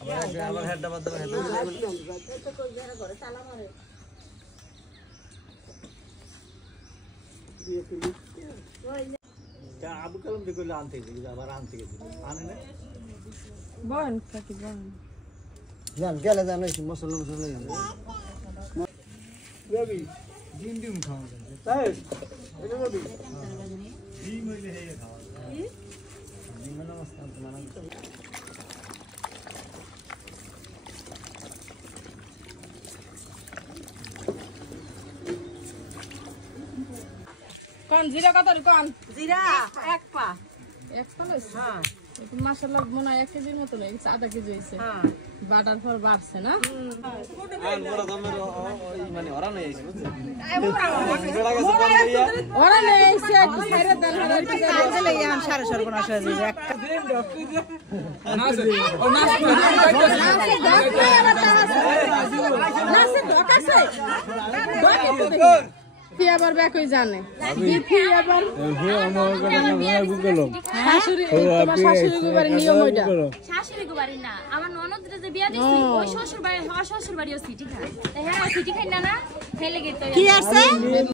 আবার হেডটা বাদ দাও হেড এটা কই যারা করে তালা মারে তা আবু কালাম দেখো আনতে গেছে আবার আনতে গেছে আনে না বন কাকি বন জান গেলে জানো মশলা মশলা জানো রবি ডিম খাওয়া যায় তাই এটা রবি ডিম হইলে হে খাওয়া যায় ডিম না মস্তান তোমার কোন জিরা কত কোন জিরা এক পা লইছে হ্যাঁ মাশাআল্লাহ মনে হয় 1 কেজির মতো হইছে আধা কেজি হইছে হ্যাঁ বাটার পর বাড়ছে না আর মোরা দামের মানে ওরা নাই আইছে বুঝছেন ওরা গেছে কম করিয়া ওরা নেই আইছে খাইরে দেন কাজে লইয়া আম সাড়ে 7 হয়ে যাবে একটা নাসে ঢকাছে কি আবার ব্যাক হই জানে কি আবার শাশুড়ি তোমার শাশুড়ি বাড়ির নিয়ম ওইটা শাশুড়ি বাড়ি না আমার ননদরে যে বিয়া দিছি ওই শ্বশুর বাড়ি শ্বশুর বাড়িও সিটি খায় তাই হ্যাঁ সিটি খাই না না খেলে গেতো কি আছে